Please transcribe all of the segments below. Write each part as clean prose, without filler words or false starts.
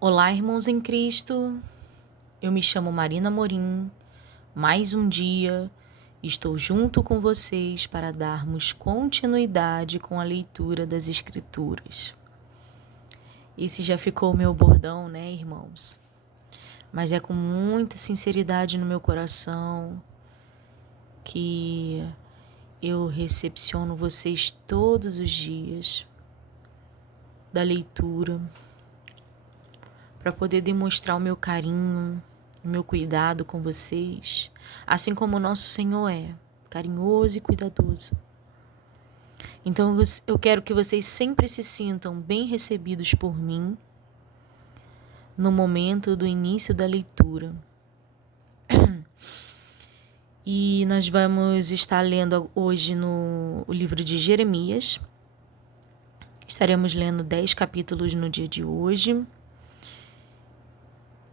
Olá, irmãos em Cristo. Eu me chamo Marina Morim. Mais um dia estou junto com vocês para darmos continuidade com a leitura das Escrituras. Esse já ficou o meu bordão, né, irmãos? Mas é com muita sinceridade no meu coração que eu recepciono vocês todos os dias da leitura, para poder demonstrar o meu carinho, o meu cuidado com vocês, assim como o nosso Senhor é, carinhoso e cuidadoso. Então eu quero que vocês sempre se sintam bem recebidos por mim no momento do início da leitura. E nós vamos estar lendo hoje no livro de Jeremias. Estaremos lendo 10 capítulos no dia de hoje.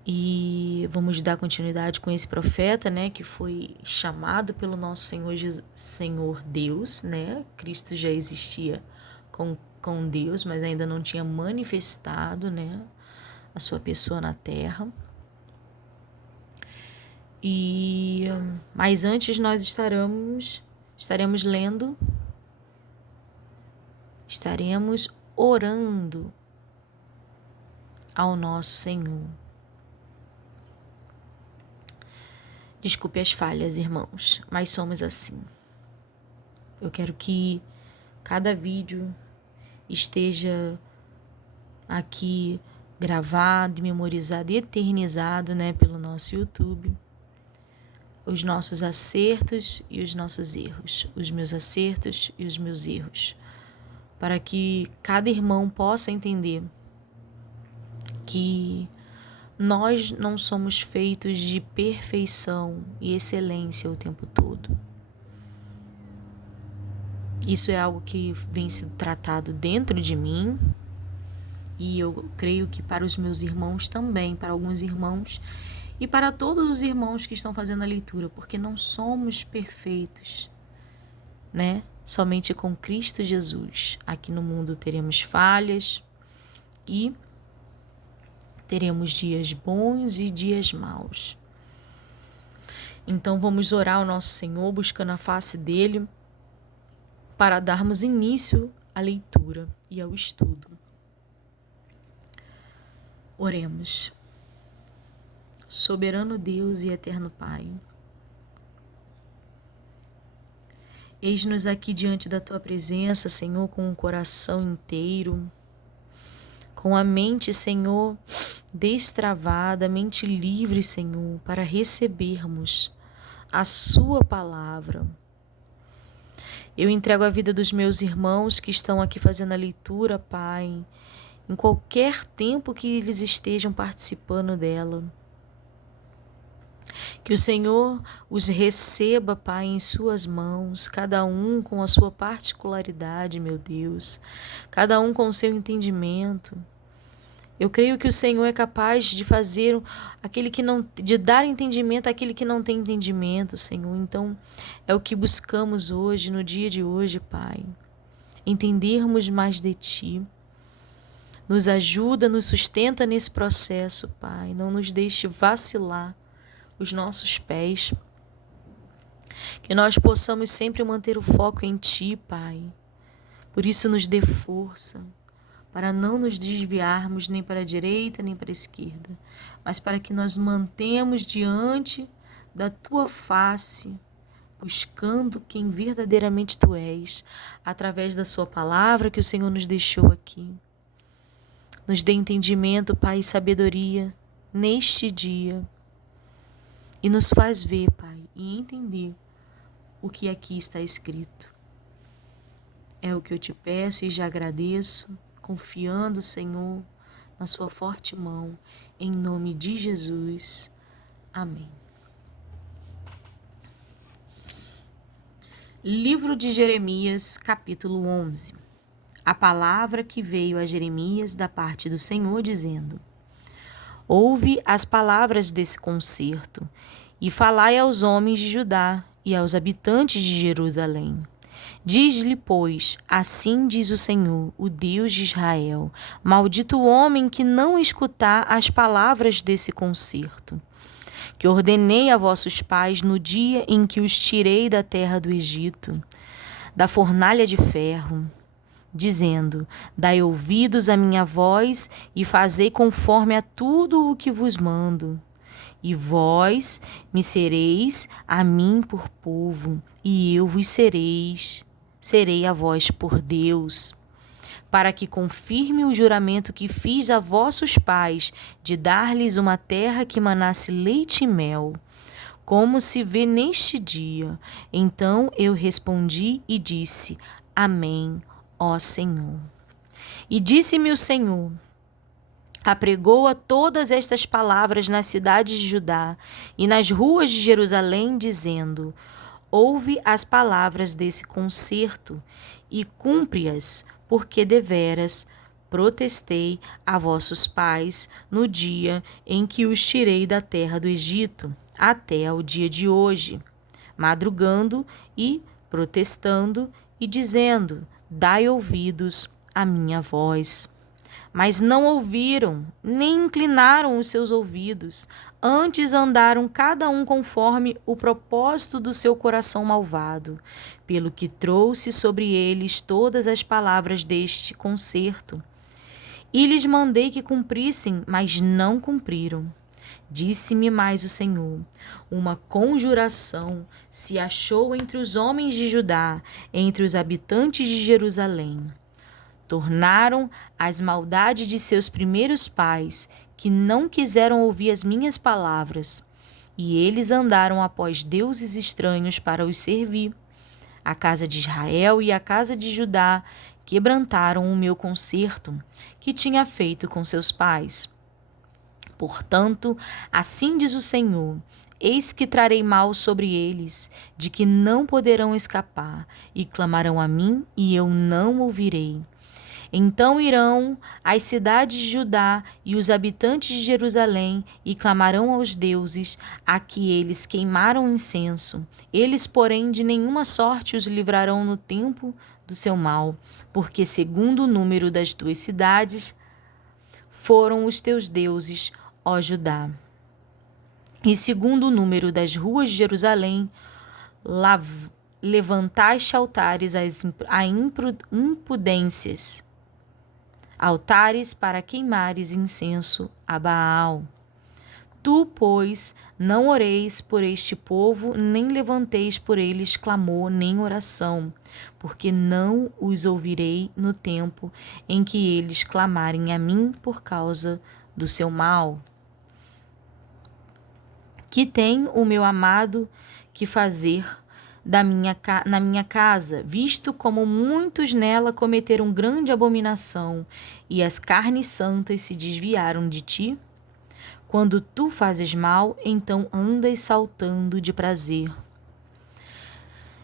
E vamos dar continuidade com esse profeta, né, que foi chamado pelo nosso Senhor Deus, né? Cristo já existia com Deus, mas ainda não tinha manifestado, né, a sua pessoa na terra. Mas antes nós estaremos lendo, estaremos orando ao nosso Senhor. Desculpe as falhas, irmãos, mas somos assim. Eu quero que cada vídeo esteja aqui gravado, memorizado e eternizado, né, pelo nosso YouTube. Os nossos acertos e os nossos erros, os meus acertos e os meus erros, para que cada irmão possa entender que nós não somos feitos de perfeição e excelência o tempo todo. Isso é algo que vem sendo tratado dentro de mim e eu creio que para os meus irmãos também, para alguns irmãos e para todos os irmãos que estão fazendo a leitura, porque não somos perfeitos, né? Somente com Cristo Jesus. Aqui no mundo teremos falhas e teremos dias bons e dias maus. Então vamos orar ao nosso Senhor, buscando a face dele, para darmos início à leitura e ao estudo. Oremos. Soberano Deus e eterno Pai, eis-nos aqui diante da Tua presença, Senhor, com o coração inteiro, com a mente, Senhor, destravada, mente livre, Senhor, para recebermos a Sua palavra. Eu entrego a vida dos meus irmãos que estão aqui fazendo a leitura, Pai, em qualquer tempo que eles estejam participando dela. Que o Senhor os receba, Pai, em suas mãos, cada um com a sua particularidade, meu Deus, cada um com o seu entendimento. Eu creio que o Senhor é capaz de fazer de dar entendimento àquele que não tem entendimento, Senhor. Então, é o que buscamos hoje, no dia de hoje, Pai. Entendermos mais de Ti. Nos ajuda, nos sustenta nesse processo, Pai. Não nos deixe vacilar os nossos pés. Que nós possamos sempre manter o foco em Ti, Pai. Por isso, nos dê força, para não nos desviarmos nem para a direita nem para a esquerda, mas para que nós mantemos diante da Tua face, buscando quem verdadeiramente Tu és, através da Sua palavra que o Senhor nos deixou aqui. Nos dê entendimento, Pai, e sabedoria neste dia, e nos faz ver, Pai, e entender o que aqui está escrito. É o que eu te peço e já agradeço, confiando, Senhor, na sua forte mão, em nome de Jesus. Amém. Livro de Jeremias, capítulo 11. A palavra que veio a Jeremias da parte do Senhor, dizendo: Ouve as palavras desse concerto, e falai aos homens de Judá e aos habitantes de Jerusalém. Diz-lhe, pois, assim diz o Senhor, o Deus de Israel: maldito o homem que não escutar as palavras desse concerto, que ordenei a vossos pais no dia em que os tirei da terra do Egito, da fornalha de ferro, dizendo: dai ouvidos à minha voz e fazei conforme a tudo o que vos mando. E vós me sereis a mim por povo, e eu vos serei a vós por Deus, para que confirme o juramento que fiz a vossos pais, de dar-lhes uma terra que manasse leite e mel, como se vê neste dia. Então eu respondi e disse: Amém, ó Senhor. E disse-me o Senhor: apregoa todas estas palavras nas cidades de Judá e nas ruas de Jerusalém, dizendo: ouve as palavras desse concerto e cumpre-as, porque deveras protestei a vossos pais no dia em que os tirei da terra do Egito, até ao dia de hoje, madrugando e protestando e dizendo: dai ouvidos à minha voz. Mas não ouviram, nem inclinaram os seus ouvidos. Antes andaram cada um conforme o propósito do seu coração malvado, pelo que trouxe sobre eles todas as palavras deste concerto. E lhes mandei que cumprissem, mas não cumpriram. Disse-me mais o Senhor: uma conjuração se achou entre os homens de Judá, entre os habitantes de Jerusalém. Tornaram as maldades de seus primeiros pais, que não quiseram ouvir as minhas palavras, e eles andaram após deuses estranhos para os servir. A casa de Israel e a casa de Judá quebrantaram o meu concerto, que tinha feito com seus pais. Portanto, assim diz o Senhor: eis que trarei mal sobre eles, de que não poderão escapar, e clamarão a mim, e eu não ouvirei. Então irão as cidades de Judá e os habitantes de Jerusalém e clamarão aos deuses a que eles queimaram incenso. Eles, porém, de nenhuma sorte os livrarão no tempo do seu mal, porque segundo o número das tuas cidades foram os teus deuses, ó Judá. E segundo o número das ruas de Jerusalém, levantaste altares a impudências, altares para queimares incenso a Baal. Tu, pois, não oreis por este povo, nem levanteis por eles clamor, nem oração, porque não os ouvirei no tempo em que eles clamarem a mim por causa do seu mal. Que tem o meu amado que fazer na minha casa, visto como muitos nela cometeram grande abominação, e as carnes santas se desviaram de ti? Quando tu fazes mal, então andas saltando de prazer.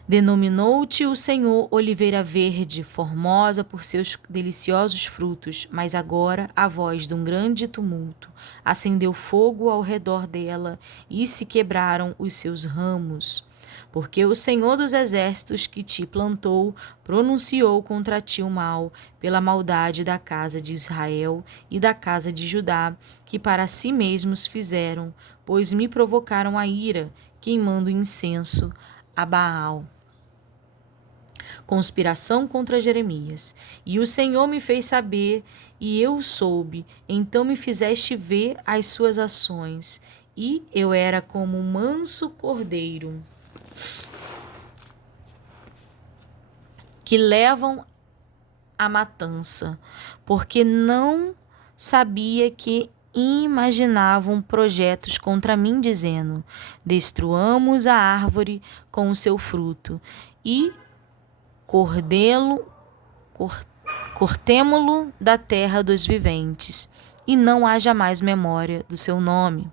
Denominou-te o Senhor oliveira verde, formosa por seus deliciosos frutos, mas agora a voz de um grande tumulto acendeu fogo ao redor dela e se quebraram os seus ramos. Porque o Senhor dos exércitos que te plantou pronunciou contra ti o mal, pela maldade da casa de Israel e da casa de Judá, que para si mesmos fizeram, pois me provocaram a ira, queimando incenso a Baal. Conspiração contra Jeremias. E o Senhor me fez saber, e eu soube, então me fizeste ver as suas ações, e eu era como um manso cordeiro que levam a matança, porque não sabia que imaginavam projetos contra mim, dizendo: destruamos a árvore com o seu fruto, e cortemo-lo da terra dos viventes, e não haja mais memória do seu nome.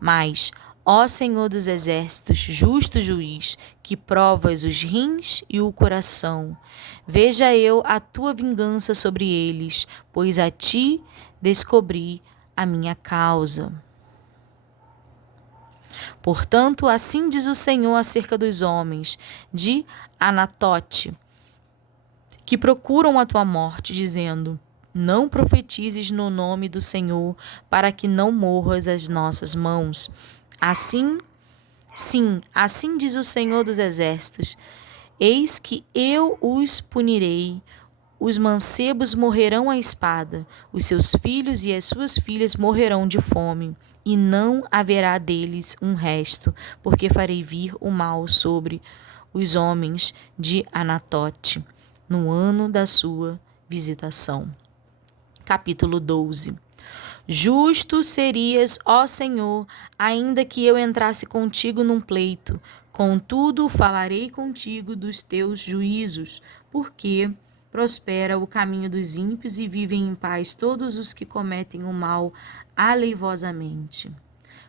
Mas, ó Senhor dos exércitos, justo juiz, que provas os rins e o coração, veja eu a tua vingança sobre eles, pois a ti descobri a minha causa. Portanto, assim diz o Senhor acerca dos homens de Anatote, que procuram a tua morte, dizendo: não profetizes no nome do Senhor, para que não morras às nossas mãos. Assim, sim, assim diz o Senhor dos Exércitos: eis que eu os punirei. Os mancebos morrerão à espada, os seus filhos e as suas filhas morrerão de fome, e não haverá deles um resto, porque farei vir o mal sobre os homens de Anatote, no ano da sua visitação. Capítulo 12. Justo serias, ó Senhor, ainda que eu entrasse contigo num pleito. Contudo, falarei contigo dos teus juízos, porque prospera o caminho dos ímpios e vivem em paz todos os que cometem o mal aleivosamente.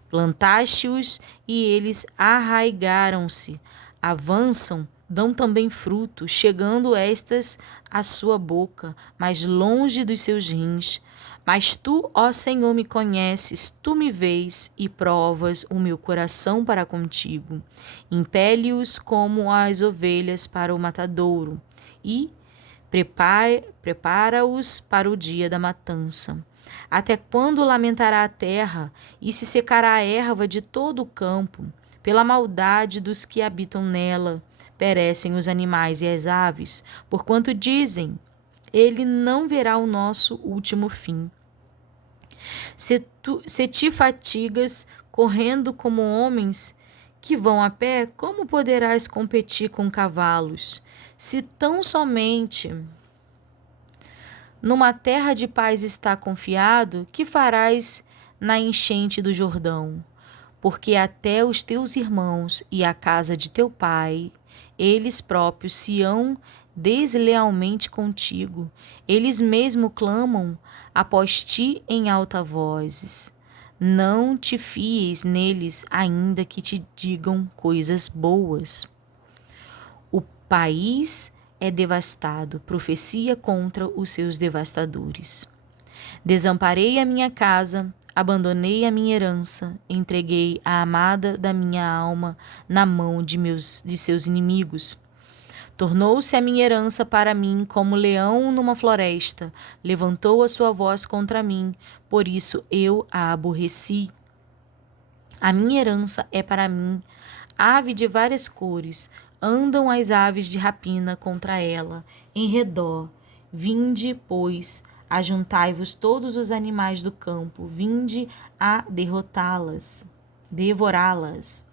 Plantaste-os e eles arraigaram-se, avançam, dão também fruto, chegando estas à sua boca, mas longe dos seus rins. Mas tu, ó Senhor, me conheces, tu me vês e provas o meu coração para contigo. Impele-os como as ovelhas para o matadouro e prepara-os para o dia da matança. Até quando lamentará a terra e se secará a erva de todo o campo? Pela maldade dos que habitam nela, perecem os animais e as aves, porquanto dizem: ele não verá o nosso último fim. Se te fatigas correndo como homens que vão a pé, como poderás competir com cavalos? Se tão somente numa terra de paz está confiado, que farás na enchente do Jordão? Porque até os teus irmãos e a casa de teu pai, eles próprios se hão deslealmente contigo. Eles mesmo clamam após ti em alta vozes. Não te fies neles, ainda que te digam coisas boas. O país é devastado, profecia contra os seus devastadores. Desamparei a minha casa, abandonei a minha herança, entreguei a amada da minha alma na mão de seus inimigos. Tornou-se a minha herança para mim como leão numa floresta, levantou a sua voz contra mim, por isso eu a aborreci. A minha herança é para mim, ave de várias cores, andam as aves de rapina contra ela, em redor. Vinde, pois, ajuntai-vos todos os animais do campo, vinde a derrotá-las, devorá-las.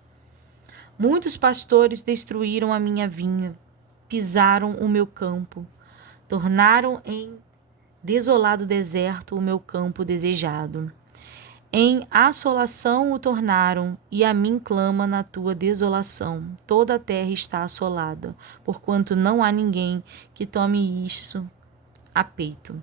Muitos pastores destruíram a minha vinha, pisaram o meu campo, tornaram em desolado deserto o meu campo desejado. Em assolação o tornaram, e a mim clama na tua desolação. Toda a terra está assolada, porquanto não há ninguém que tome isso a peito.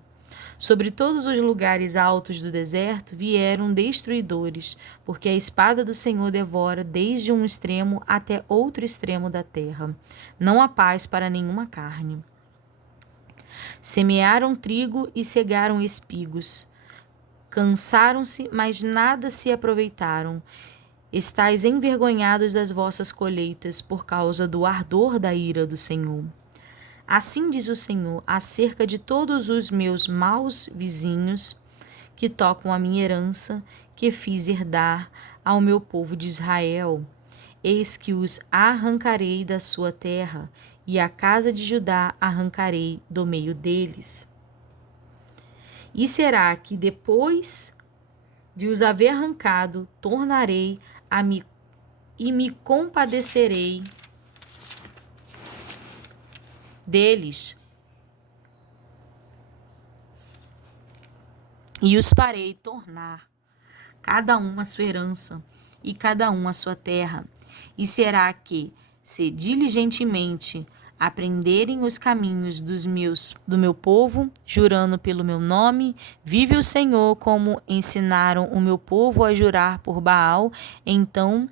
Sobre todos os lugares altos do deserto vieram destruidores, porque a espada do Senhor devora desde um extremo até outro extremo da terra. Não há paz para nenhuma carne. Semearam trigo e cegaram espigos. Cansaram-se, mas nada se aproveitaram. Estais envergonhados das vossas colheitas por causa do ardor da ira do Senhor. Assim diz o Senhor acerca de todos os meus maus vizinhos que tocam a minha herança, que fiz herdar ao meu povo de Israel. Eis que os arrancarei da sua terra, e a casa de Judá arrancarei do meio deles. E será que depois de os haver arrancado, tornarei a me e me compadecerei deles e os farei tornar cada um a sua herança e cada um a sua terra. E será que, se diligentemente aprenderem os caminhos do meu povo, jurando pelo meu nome, vive o Senhor, como ensinaram o meu povo a jurar por Baal, então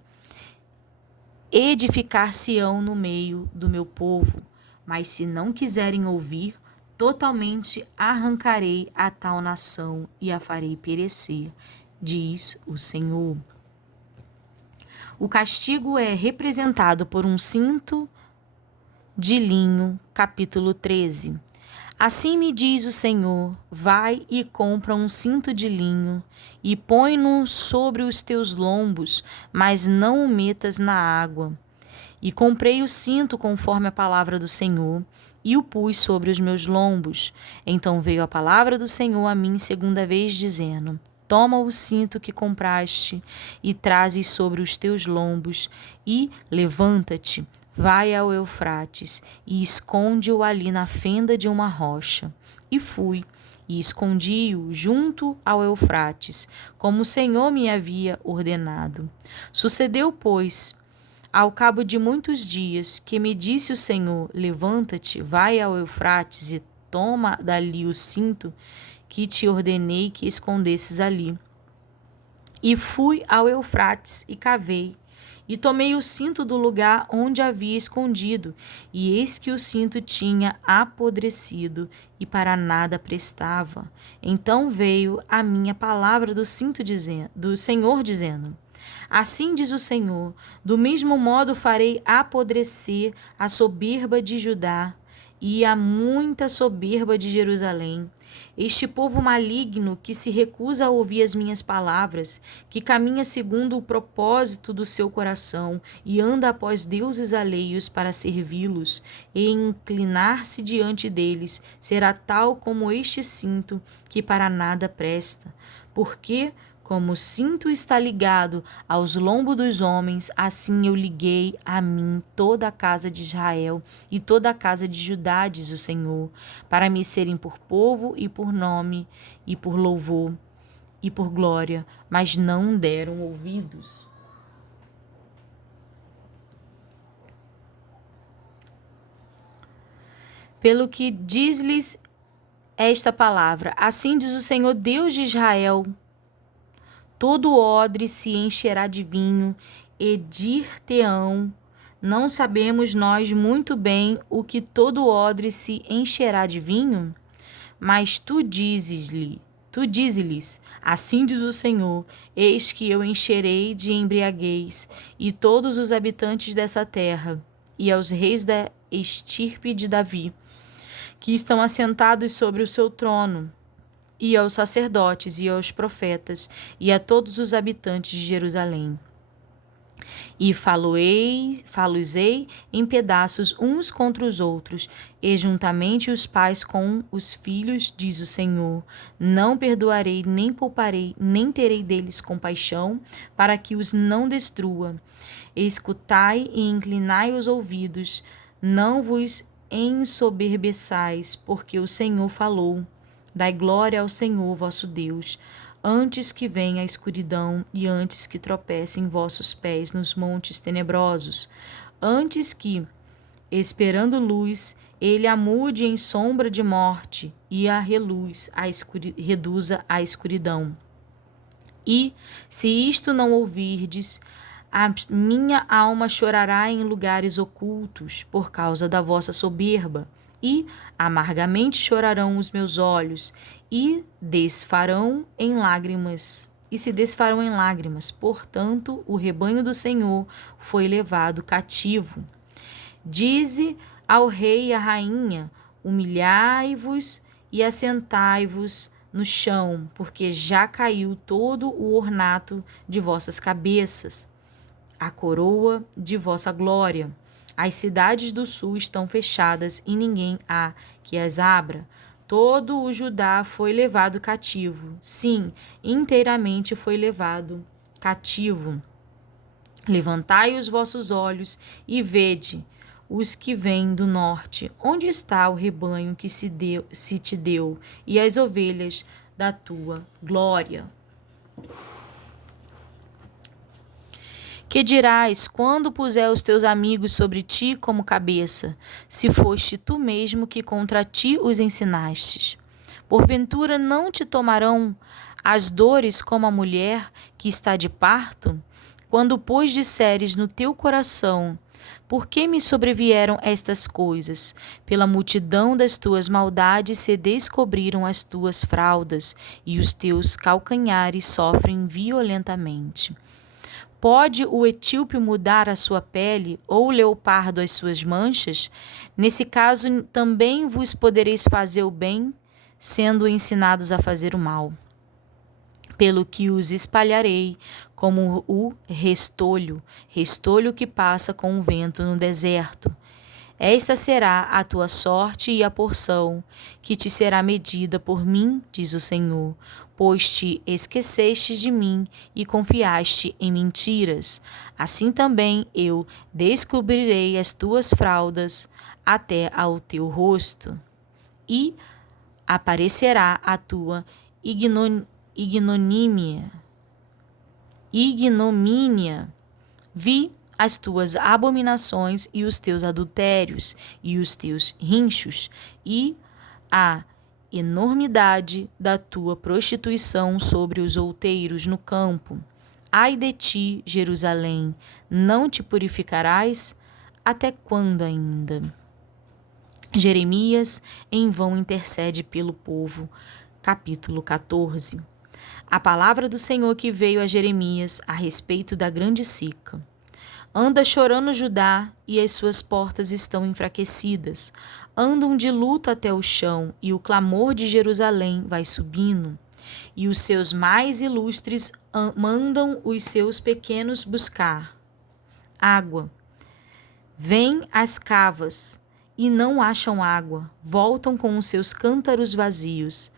edificar-se-ão no meio do meu povo. Mas se não quiserem ouvir, totalmente arrancarei a tal nação e a farei perecer, diz o Senhor. O castigo é representado por um cinto de linho, capítulo 13. Assim me diz o Senhor: vai e compra um cinto de linho e põe-no sobre os teus lombos, mas não o metas na água. E comprei o cinto conforme a palavra do Senhor e o pus sobre os meus lombos. Então veio a palavra do Senhor a mim segunda vez, dizendo: toma o cinto que compraste e trazes sobre os teus lombos e levanta-te. Vai ao Eufrates e esconde-o ali na fenda de uma rocha. E fui e escondi-o junto ao Eufrates, como o Senhor me havia ordenado. Sucedeu, pois, ao cabo de muitos dias, que me disse o Senhor: levanta-te, vai ao Eufrates e toma dali o cinto que te ordenei que escondesses ali. E fui ao Eufrates e cavei, e tomei o cinto do lugar onde havia escondido, e eis que o cinto tinha apodrecido e para nada prestava. Então veio a minha palavra do Senhor dizendo: assim diz o Senhor: do mesmo modo farei apodrecer a soberba de Judá e a muita soberba de Jerusalém. Este povo maligno que se recusa a ouvir as minhas palavras, que caminha segundo o propósito do seu coração e anda após deuses alheios para servi-los e inclinar-se diante deles, será tal como este cinto que para nada presta. Porque, como o cinto está ligado aos lombos dos homens, assim eu liguei a mim toda a casa de Israel e toda a casa de Judá, diz o Senhor, para me serem por povo e por nome e por louvor e por glória, mas não deram ouvidos. Pelo que diz-lhes esta palavra: assim diz o Senhor Deus de Israel: todo odre se encherá de vinho, e dir-te-ão: não sabemos nós muito bem o que todo odre se encherá de vinho? Mas tu dize-lhes: assim diz o Senhor: eis que eu encherei de embriaguez e todos os habitantes dessa terra, e aos reis da estirpe de Davi, que estão assentados sobre o seu trono, e aos sacerdotes, e aos profetas, e a todos os habitantes de Jerusalém. E falo-ei em pedaços uns contra os outros, e juntamente os pais com os filhos, diz o Senhor. Não perdoarei, nem pouparei, nem terei deles compaixão, para que os não destrua. Escutai e inclinai os ouvidos, não vos ensoberbeçais, porque o Senhor falou. Dai glória ao Senhor vosso Deus, antes que venha a escuridão e antes que tropecem vossos pés nos montes tenebrosos, antes que, esperando luz, ele a mude em sombra de morte e a reluz reduza à escuridão. E, se isto não ouvirdes, a minha alma chorará em lugares ocultos por causa da vossa soberba, e amargamente chorarão os meus olhos, e desfarão em lágrimas. E se desfarão em lágrimas. Portanto, o rebanho do Senhor foi levado cativo. Dize ao rei e à rainha: humilhai-vos e assentai-vos no chão, porque já caiu todo o ornato de vossas cabeças, a coroa de vossa glória. As cidades do sul estão fechadas e ninguém há que as abra. Todo o Judá foi levado cativo. Sim, inteiramente foi levado cativo. Levantai os vossos olhos e vede os que vêm do norte. Onde está o rebanho que se te deu e as ovelhas da tua glória? Que dirás quando puser os teus amigos sobre ti como cabeça, se foste tu mesmo que contra ti os ensinastes? Porventura não te tomarão as dores como a mulher que está de parto? Quando, pois, disseres no teu coração: por que me sobrevieram estas coisas? Pela multidão das tuas maldades se descobriram as tuas fraldas, e os teus calcanhares sofrem violentamente. Pode o etíope mudar a sua pele, ou o leopardo as suas manchas? Nesse caso, também vos podereis fazer o bem, sendo ensinados a fazer o mal. Pelo que os espalharei como o restolho, restolho que passa com o vento no deserto. Esta será a tua sorte e a porção que te será medida por mim, diz o Senhor, pois te esqueceste de mim e confiaste em mentiras. Assim também eu descobrirei as tuas fraldas até ao teu rosto, e aparecerá a tua ignomínia. Vi as tuas abominações e os teus adultérios e os teus rinchos e a enormidade da tua prostituição sobre os outeiros no campo. Ai de ti, Jerusalém, não te purificarás? Até quando ainda? Jeremias em vão intercede pelo povo. Capítulo 14. A palavra do Senhor que veio a Jeremias a respeito da grande seca. Anda chorando Judá, e as suas portas estão enfraquecidas. Andam de luto até o chão, e o clamor de Jerusalém vai subindo. E os seus mais ilustres mandam os seus pequenos buscar água. Vêm às cavas, e não acham água. Voltam com os seus cântaros vazios.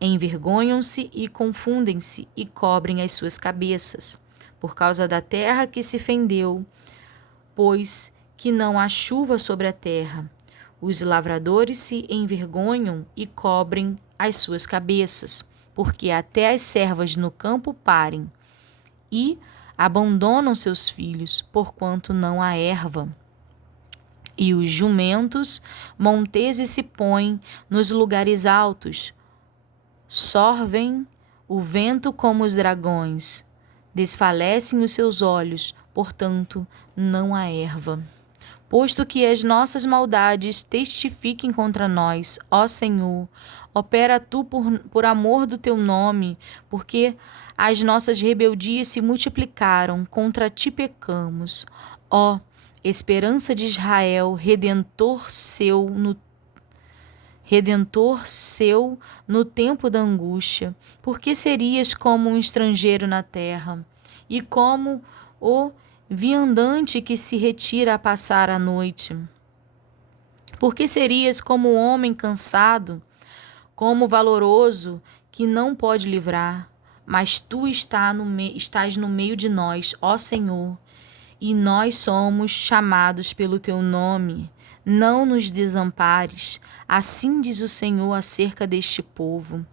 Envergonham-se e confundem-se, e cobrem as suas cabeças por causa da terra que se fendeu, pois que não há chuva sobre a terra. Os lavradores se envergonham e cobrem as suas cabeças, porque até as servas no campo parem, e abandonam seus filhos, porquanto não há erva. E os jumentos monteses se põem nos lugares altos, sorvem o vento como os dragões. Desfalecem os seus olhos, portanto, não há erva. Posto que as nossas maldades testifiquem contra nós, ó Senhor, opera tu por amor do teu nome, porque as nossas rebeldias se multiplicaram, contra ti pecamos. Ó, esperança de Israel, redentor seu no tempo da angústia, porque serias como um estrangeiro na terra, e como o viandante que se retira a passar a noite. Porque serias como um homem cansado, como valoroso que não pode livrar, mas tu estás no meio de nós, ó Senhor, e nós somos chamados pelo teu nome. Não nos desampares, assim diz o Senhor acerca deste povo,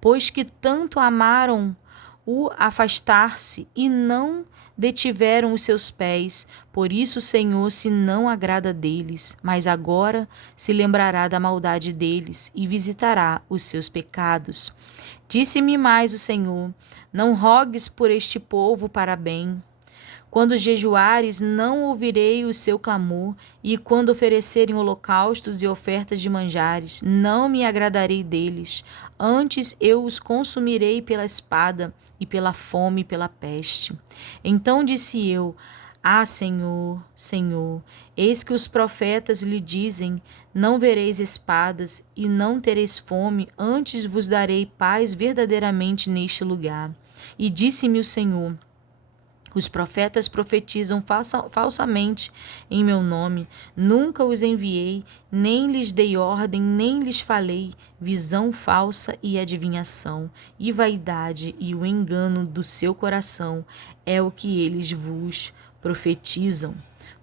pois que tanto amaram o afastar-se e não detiveram os seus pés, por isso o Senhor se não agrada deles, mas agora se lembrará da maldade deles e visitará os seus pecados. Disse-me mais o Senhor: não rogues por este povo para bem. Quando jejuares, não ouvirei o seu clamor, e quando oferecerem holocaustos e ofertas de manjares, não me agradarei deles. Antes eu os consumirei pela espada, e pela fome e pela peste. Então disse eu: ah, Senhor, Senhor, eis que os profetas lhe dizem: não vereis espadas e não tereis fome, antes vos darei paz verdadeiramente neste lugar. E disse-me o Senhor: os profetas profetizam falsamente em meu nome. Nunca os enviei, nem lhes dei ordem, nem lhes falei. Visão falsa e adivinhação, e vaidade e o engano do seu coração é o que eles vos profetizam.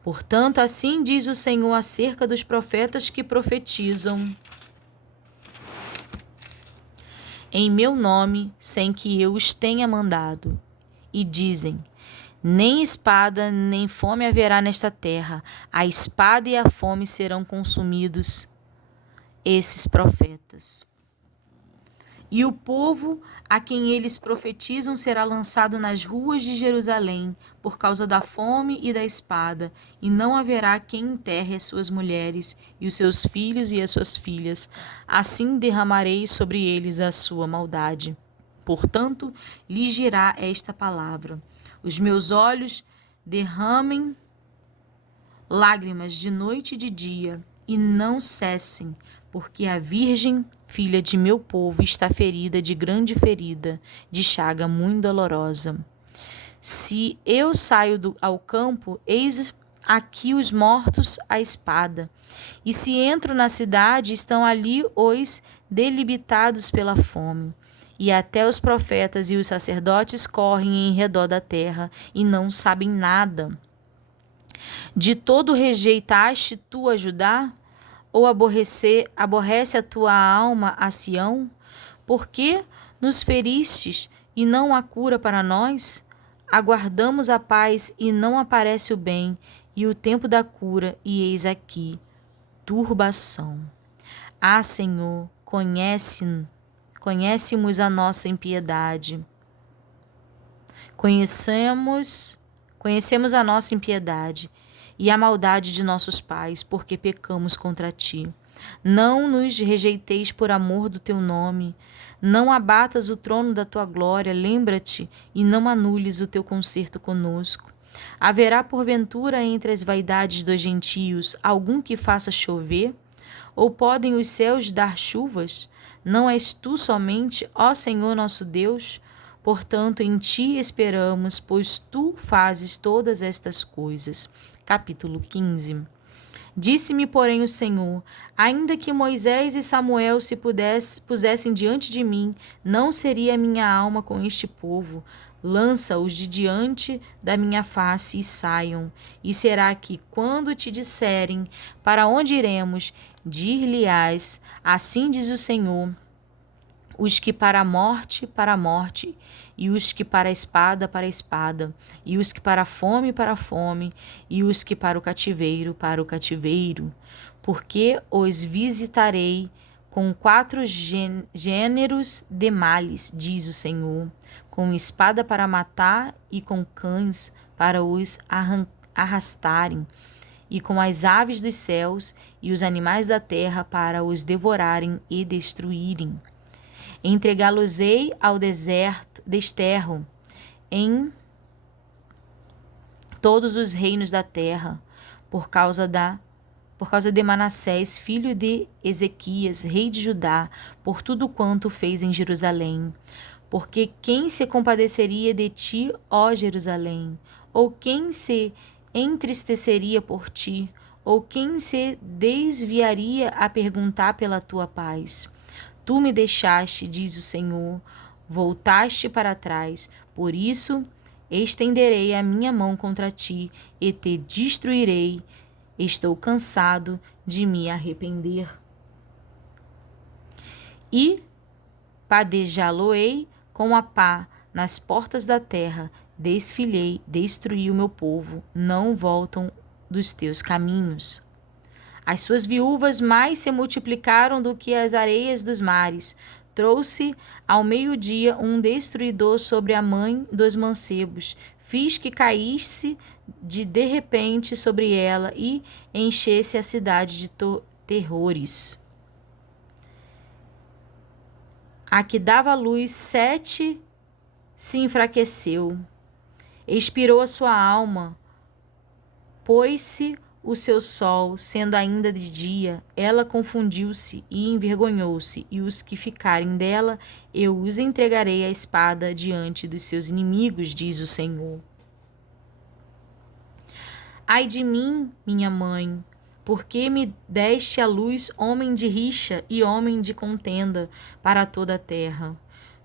Portanto, assim diz o Senhor acerca dos profetas que profetizam em meu nome, sem que eu os tenha mandado, e dizem: nem espada, nem fome haverá nesta terra. A espada e a fome serão consumidos esses profetas. E o povo a quem eles profetizam será lançado nas ruas de Jerusalém por causa da fome e da espada, e não haverá quem enterre as suas mulheres e os seus filhos e as suas filhas. Assim derramarei sobre eles a sua maldade. Portanto, lhes dirá esta palavra: os meus olhos derramem lágrimas de noite e de dia, e não cessem, porque a virgem, filha de meu povo, está ferida de grande ferida, de chaga muito dolorosa. Se eu saio ao campo, eis aqui os mortos à espada. E se entro na cidade, estão ali os debilitados pela fome. E até os profetas e os sacerdotes correm em redor da terra e não sabem nada. De todo rejeitaste tu a Judá? Ou aborrece a tua alma a Sião? Por que nos feristes e não há cura para nós? Aguardamos a paz e não aparece o bem, e o tempo da cura, e eis aqui, turbação. Ah, Senhor, conhece-nos a nossa impiedade. Conhecemos a nossa impiedade e a maldade de nossos pais, porque pecamos contra ti. Não nos rejeiteis por amor do teu nome. Não abatas o trono da tua glória. Lembra-te e não anules o teu concerto conosco. Haverá porventura entre as vaidades dos gentios algum que faça chover? Ou podem os céus dar chuvas? Não és tu somente, ó Senhor nosso Deus? Portanto, em ti esperamos, pois tu fazes todas estas coisas. Capítulo 15. Disse-me, porém, o Senhor: ainda que Moisés e Samuel se pusessem diante de mim, não seria a minha alma com este povo. Lança-os de diante da minha face e saiam. E será que, quando te disserem para onde iremos, dir-lhe-ás: assim diz o Senhor, os que para a morte, e os que para a espada, e os que para a fome, e os que para o cativeiro, porque os visitarei com 4 gêneros de males, diz o Senhor, com espada para matar e com cães para os arrastarem, e com as aves dos céus e os animais da terra para os devorarem e destruírem. Entregá-los-ei ao desterro em todos os reinos da terra, por causa de Manassés, filho de Ezequias, rei de Judá, por tudo quanto fez em Jerusalém. Porque quem se compadeceria de ti, ó Jerusalém? Ou quem se entristeceria por ti? Ou quem se desviaria a perguntar pela tua paz? Tu me deixaste, diz o Senhor, voltaste para trás. Por isso, estenderei a minha mão contra ti e te destruirei. Estou cansado de me arrepender. E padejá-lo-ei com a pá nas portas da terra. Destruí o meu povo. Não voltam dos teus caminhos. As suas viúvas mais se multiplicaram do que as areias dos mares. Trouxe ao meio-dia um destruidor sobre a mãe dos mancebos. Fiz que caísse de repente sobre ela e enchesse a cidade de terrores. A que dava luz 7 se enfraqueceu. Expirou a sua alma. Pôs-se o seu sol, sendo ainda de dia, ela confundiu-se e envergonhou-se, e os que ficarem dela, eu os entregarei à espada diante dos seus inimigos, diz o Senhor. Ai de mim, minha mãe, porque me deste à luz homem de rixa e homem de contenda para toda a terra.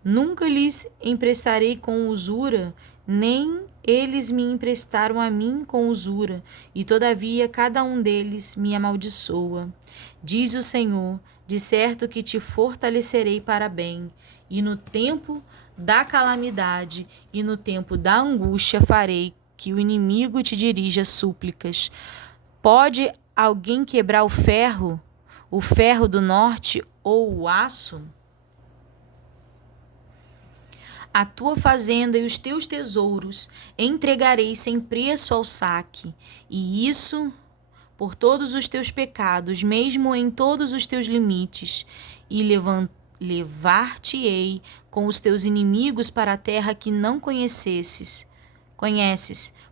Nunca lhes emprestarei com usura, nem eles me emprestaram a mim com usura, e todavia cada um deles me amaldiçoa. Diz o Senhor: de certo que te fortalecerei para bem, e no tempo da calamidade e no tempo da angústia farei que o inimigo te dirija súplicas. Pode alguém quebrar o ferro do norte ou o aço? A tua fazenda e os teus tesouros entregarei sem preço ao saque, e isso por todos os teus pecados, mesmo em todos os teus limites, e levar-te-ei com os teus inimigos para a terra que não conheces,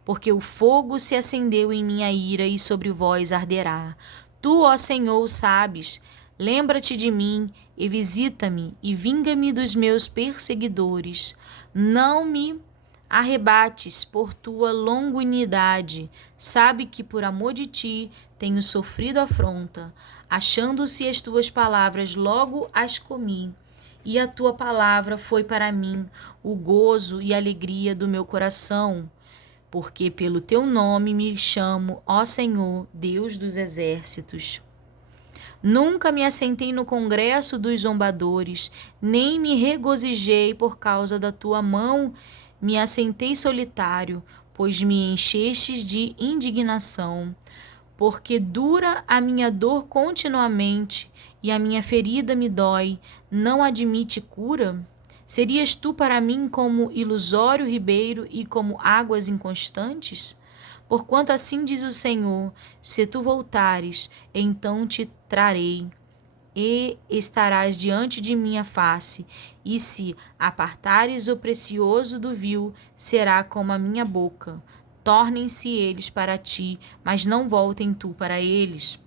porque o fogo se acendeu em minha ira e sobre vós arderá. Tu, ó Senhor, sabes. Lembra-te de mim e visita-me e vinga-me dos meus perseguidores. Não me arrebates por tua longanimidade. Sabe que por amor de ti tenho sofrido afronta. Achando-se as tuas palavras, logo as comi. E a tua palavra foi para mim o gozo e a alegria do meu coração. Porque pelo teu nome me chamo, ó Senhor, Deus dos exércitos. Nunca me assentei no congresso dos zombadores, nem me regozijei por causa da tua mão. Me assentei solitário, pois me enchestes de indignação. Porque dura a minha dor continuamente, e a minha ferida me dói, não admite cura? Serias tu para mim como ilusório ribeiro e como águas inconstantes? Porquanto assim diz o Senhor: se tu voltares, então te trarei, e estarás diante de minha face, e se apartares o precioso do vil, será como a minha boca. Tornem-se eles para ti, mas não voltem tu para eles.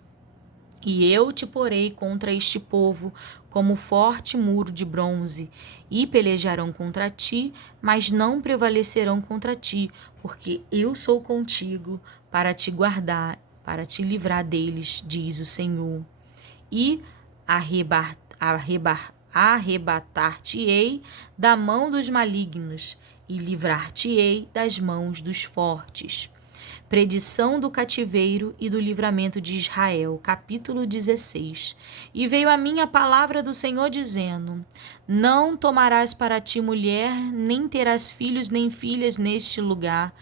E eu te porei contra este povo como forte muro de bronze, e pelejarão contra ti, mas não prevalecerão contra ti, porque eu sou contigo para te guardar, para te livrar deles, diz o Senhor. E arrebatar-te-ei da mão dos malignos, e livrar-te-ei das mãos dos fortes. Predição do cativeiro e do livramento de Israel, capítulo 16. E veio a mim a palavra do Senhor dizendo: não tomarás para ti mulher, nem terás filhos nem filhas neste lugar,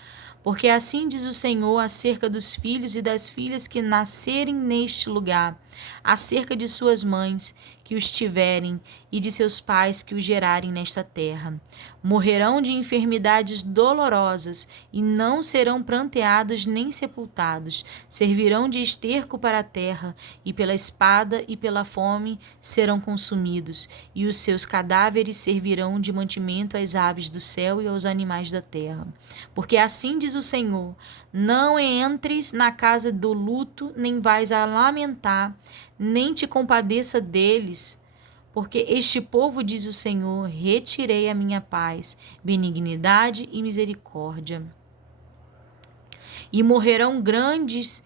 porque assim diz o Senhor acerca dos filhos e das filhas que nascerem neste lugar, acerca de suas mães que os tiverem e de seus pais que os gerarem nesta terra. Morrerão de enfermidades dolorosas e não serão pranteados nem sepultados. Servirão de esterco para a terra, e pela espada e pela fome serão consumidos, e os seus cadáveres servirão de mantimento às aves do céu e aos animais da terra. Porque assim diz o Senhor: não entres na casa do luto, nem vais a lamentar, nem te compadeça deles, porque este povo, diz o Senhor, retirei a minha paz, benignidade e misericórdia. E morrerão grandes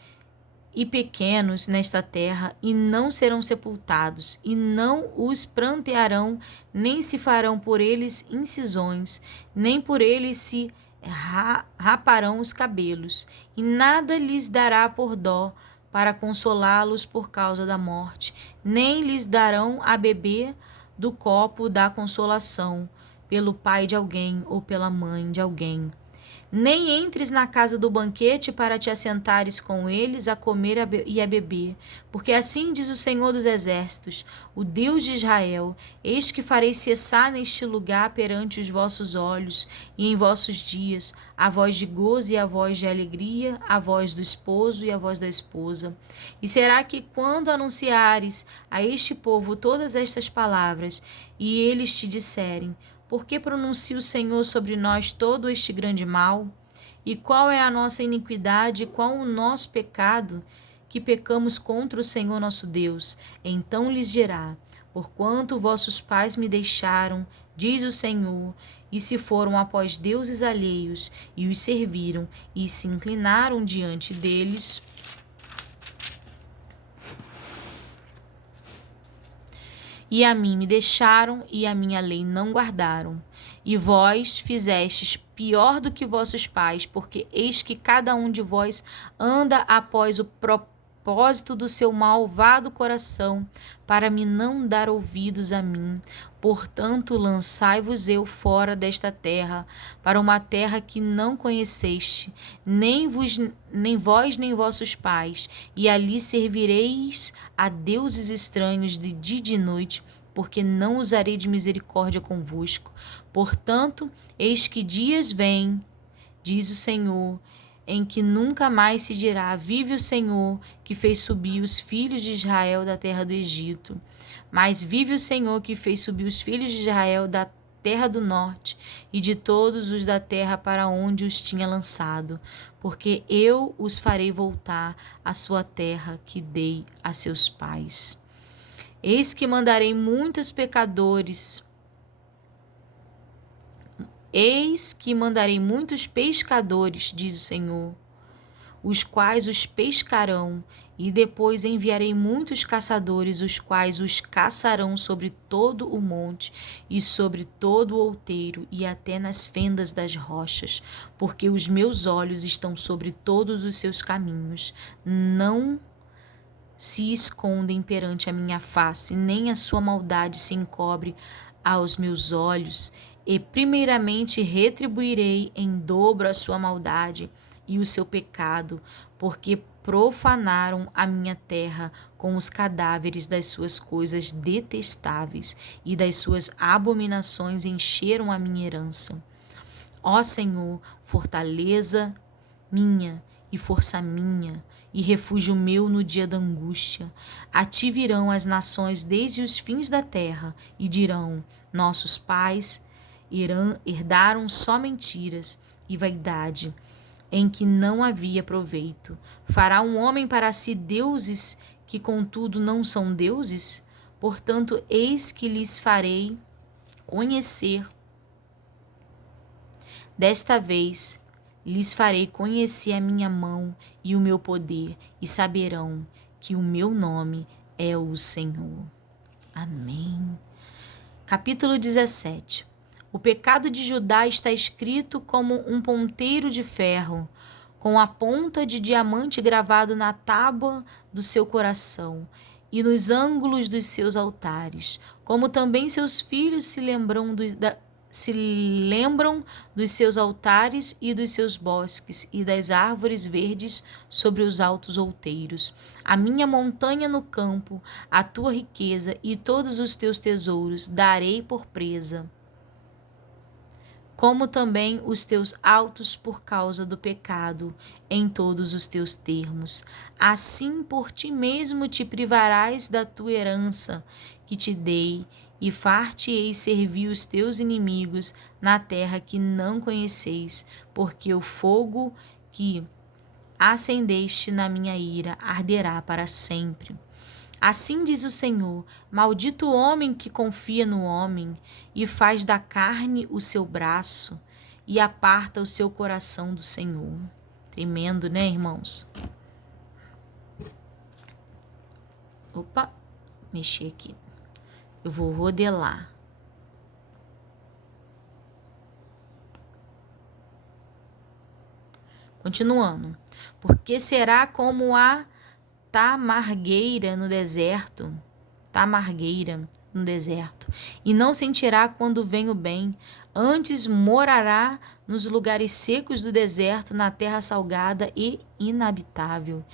e pequenos nesta terra, e não serão sepultados, e não os prantearão, nem se farão por eles incisões, nem por eles se raparão os cabelos, e nada lhes dará por dó, para consolá-los por causa da morte, nem lhes darão a beber do copo da consolação, pelo pai de alguém ou pela mãe de alguém. Nem entres na casa do banquete para te assentares com eles a comer e a beber, porque assim diz o Senhor dos Exércitos, o Deus de Israel: eis que farei cessar neste lugar perante os vossos olhos e em vossos dias a voz de gozo e a voz de alegria, a voz do esposo e a voz da esposa. E será que quando anunciares a este povo todas estas palavras, e eles te disserem: por que pronuncia o Senhor sobre nós todo este grande mal? E qual é a nossa iniquidade, e qual o nosso pecado, que pecamos contra o Senhor nosso Deus? Então lhes dirá: porquanto vossos pais me deixaram, diz o Senhor, e se foram após deuses alheios, e os serviram, e se inclinaram diante deles, e a mim me deixaram, e a minha lei não guardaram. E vós fizestes pior do que vossos pais, porque eis que cada um de vós anda após o propósito do seu malvado coração, para me não dar ouvidos a mim. Portanto, lançai-vos eu fora desta terra, para uma terra que não conheceste, nem vós nem vossos pais, e ali servireis a deuses estranhos de dia e de noite, porque não usarei de misericórdia convosco. Portanto, eis que dias vêm, diz o Senhor, em que nunca mais se dirá: vive o Senhor, que fez subir os filhos de Israel da terra do Egito. Mas vive o Senhor, que fez subir os filhos de Israel da terra do norte e de todos os da terra para onde os tinha lançado, porque eu os farei voltar à sua terra que dei a seus pais. Eis que mandarei muitos pecadores. Eis que mandarei muitos pescadores, diz o Senhor, os quais os pescarão, e depois enviarei muitos caçadores, os quais os caçarão sobre todo o monte e sobre todo o outeiro e até nas fendas das rochas, porque os meus olhos estão sobre todos os seus caminhos. Não se escondem perante a minha face, nem a sua maldade se encobre aos meus olhos, e primeiramente retribuirei em dobro a sua maldade e o seu pecado, porque profanaram a minha terra com os cadáveres das suas coisas detestáveis, e das suas abominações encheram a minha herança. Ó Senhor, fortaleza minha e força minha, e refúgio meu no dia da angústia. A ti virão as nações desde os fins da terra, e dirão: nossos pais herdaram só mentiras e vaidade, em que não havia proveito. Fará um homem para si deuses que contudo não são deuses? Portanto, eis que lhes farei conhecer. Desta vez lhes farei conhecer a minha mão e o meu poder, e saberão que o meu nome é o Senhor. Amém. Capítulo 17. O pecado de Judá está escrito como um ponteiro de ferro, com a ponta de diamante gravado na tábua do seu coração e nos ângulos dos seus altares, como também seus filhos se lembram dos seus altares e dos seus bosques e das árvores verdes sobre os altos outeiros. A minha montanha no campo, a tua riqueza e todos os teus tesouros darei por presa, como também os teus altos por causa do pecado, em todos os teus termos. Assim por ti mesmo te privarás da tua herança que te dei, e far-te-ei servir os teus inimigos na terra que não conheceis, porque o fogo que acendeste na minha ira arderá para sempre. Assim diz o Senhor: maldito o homem que confia no homem, e faz da carne o seu braço, e aparta o seu coração do Senhor. Tremendo, né, irmãos? Opa, mexi aqui. Eu vou rodelar. Continuando. Porque será como a tamargueira no deserto, e não sentirá quando vem o bem, antes morará nos lugares secos do deserto, na terra salgada e inabitável.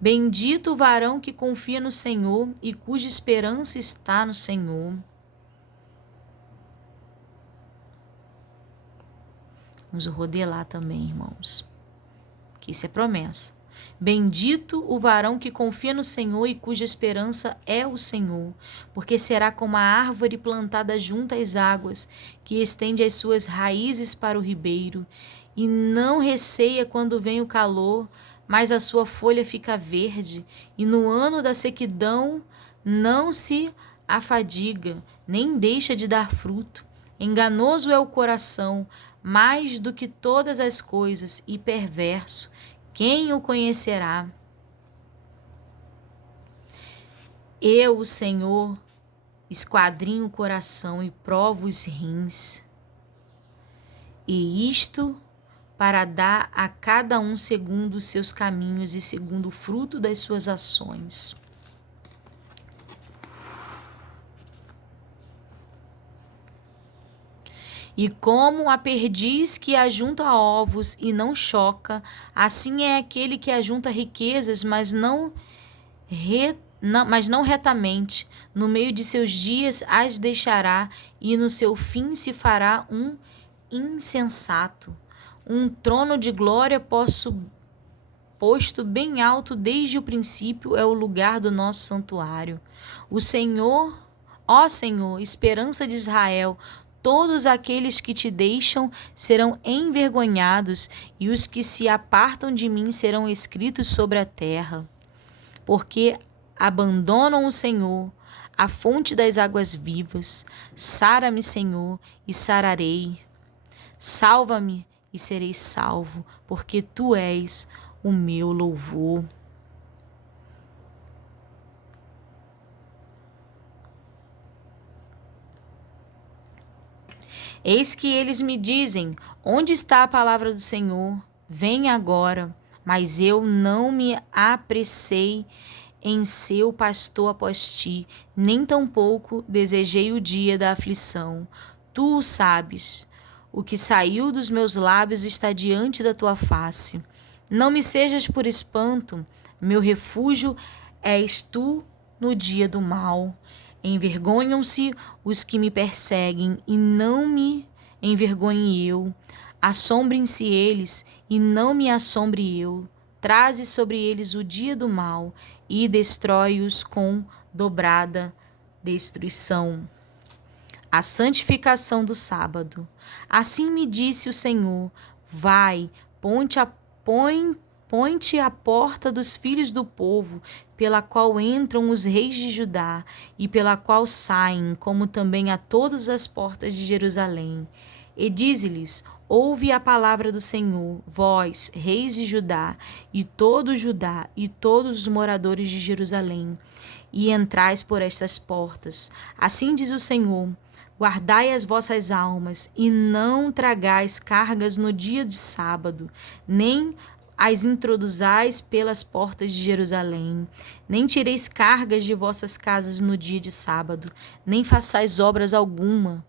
Bendito o varão que confia no Senhor e cuja esperança está no Senhor. Vamos rodelar também, irmãos, que isso é promessa. Bendito o varão que confia no Senhor e cuja esperança é o Senhor, porque será como a árvore plantada junto às águas, que estende as suas raízes para o ribeiro, e não receia quando vem o calor, mas a sua folha fica verde, e no ano da sequidão não se afadiga, nem deixa de dar fruto. Enganoso é o coração, mais do que todas as coisas, e perverso. Quem o conhecerá? Eu, o Senhor, esquadrinho o coração e provo os rins, e isto para dar a cada um segundo os seus caminhos e segundo o fruto das suas ações. E como a perdiz que ajunta ovos e não choca, assim é aquele que ajunta riquezas, mas não retamente. No meio de seus dias as deixará, e no seu fim se fará um insensato. Um trono de glória posto bem alto desde o princípio, é o lugar do nosso santuário. O Senhor, ó Senhor, esperança de Israel, todos aqueles que te deixam serão envergonhados, e os que se apartam de mim serão escritos sobre a terra. Porque abandonam o Senhor, a fonte das águas vivas. Sara-me, Senhor, e sararei. Salva-me e serei salvo, porque tu és o meu louvor. Eis que eles me dizem: onde está a palavra do Senhor? Venha agora. Mas eu não me apressei em ser o pastor após ti, nem tampouco desejei o dia da aflição. Tu o sabes. O que saiu dos meus lábios está diante da tua face. Não me sejas por espanto, meu refúgio és tu no dia do mal. Envergonham-se os que me perseguem, e não me envergonhe eu. Assombrem-se eles, e não me assombre eu. Traze sobre eles o dia do mal, e destrói-os com dobrada destruição. A santificação do sábado. Assim me disse o Senhor: vai, põe-te à porta dos filhos do povo, pela qual entram os reis de Judá, e pela qual saem, como também a todas as portas de Jerusalém. E dize-lhes: ouve a palavra do Senhor, vós, reis de Judá, e todo Judá, e todos os moradores de Jerusalém, e entrais por estas portas. Assim diz o Senhor: guardai as vossas almas, e não tragais cargas no dia de sábado, nem as introduzais pelas portas de Jerusalém. Nem tireis cargas de vossas casas no dia de sábado, nem façais obras alguma.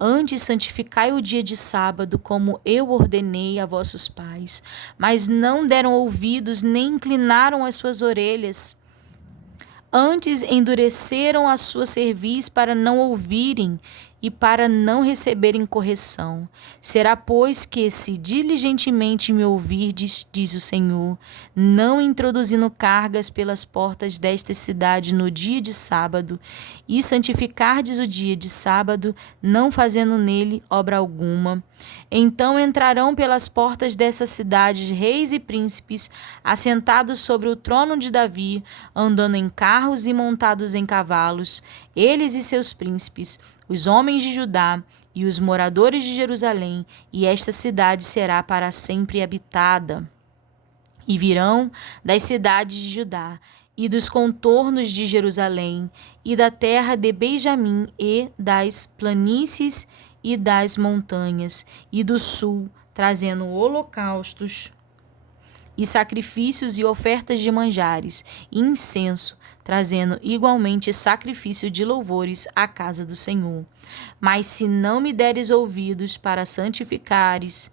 Antes santificai o dia de sábado, como eu ordenei a vossos pais. Mas não deram ouvidos, nem inclinaram as suas orelhas. Antes endureceram a sua cerviz para não ouvirem e para não receberem correção. Será, pois, que, se diligentemente me ouvirdes, diz o Senhor, não introduzindo cargas pelas portas desta cidade no dia de sábado, e santificardes o dia de sábado, não fazendo nele obra alguma, então entrarão pelas portas dessa cidade reis e príncipes, assentados sobre o trono de Davi, andando em carros e montados em cavalos, eles e seus príncipes, os homens de Judá e os moradores de Jerusalém, e esta cidade será para sempre habitada. E virão das cidades de Judá, e dos contornos de Jerusalém, e da terra de Benjamim, e das planícies e das montanhas, e do sul, trazendo holocaustos e sacrifícios e ofertas de manjares, e incenso, trazendo igualmente sacrifício de louvores à casa do Senhor. Mas se não me deres ouvidos para santificardes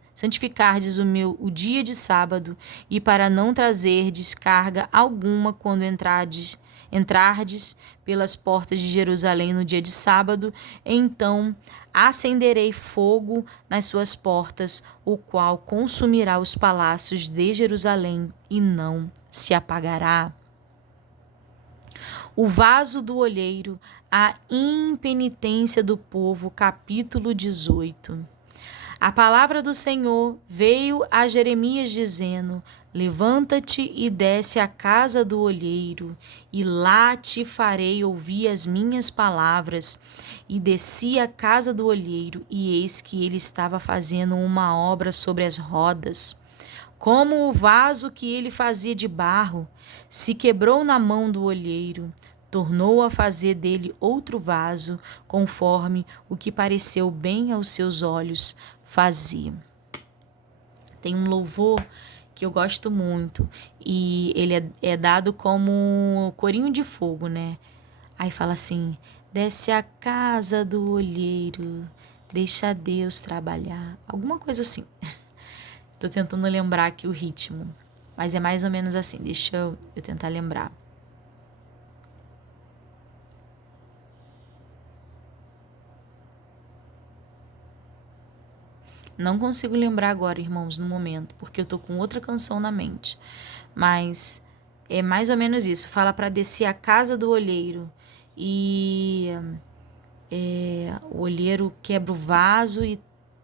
o dia de sábado, e para não trazerdes carga alguma quando entrardes pelas portas de Jerusalém no dia de sábado, então acenderei fogo nas suas portas, o qual consumirá os palácios de Jerusalém e não se apagará. O vaso do olheiro, a impenitência do povo, capítulo 18. A palavra do Senhor veio a Jeremias dizendo: levanta-te e desce à casa do olheiro, e lá te farei ouvir as minhas palavras. E desci à casa do olheiro, e eis que ele estava fazendo uma obra sobre as rodas. Como o vaso que ele fazia de barro se quebrou na mão do olheiro, tornou a fazer dele outro vaso, conforme o que pareceu bem aos seus olhos fazer. Tem um louvor que eu gosto muito, e ele é dado como corinho de fogo, né? Aí fala assim: desce a casa do olheiro, deixa Deus trabalhar. Alguma coisa assim. Tô tentando lembrar aqui o ritmo, mas é mais ou menos assim. Deixa eu tentar lembrar. Não consigo lembrar agora, irmãos, no momento, porque eu tô com outra canção na mente. Mas é mais ou menos isso. Fala para descer a casa do olheiro e o olheiro quebra o vaso e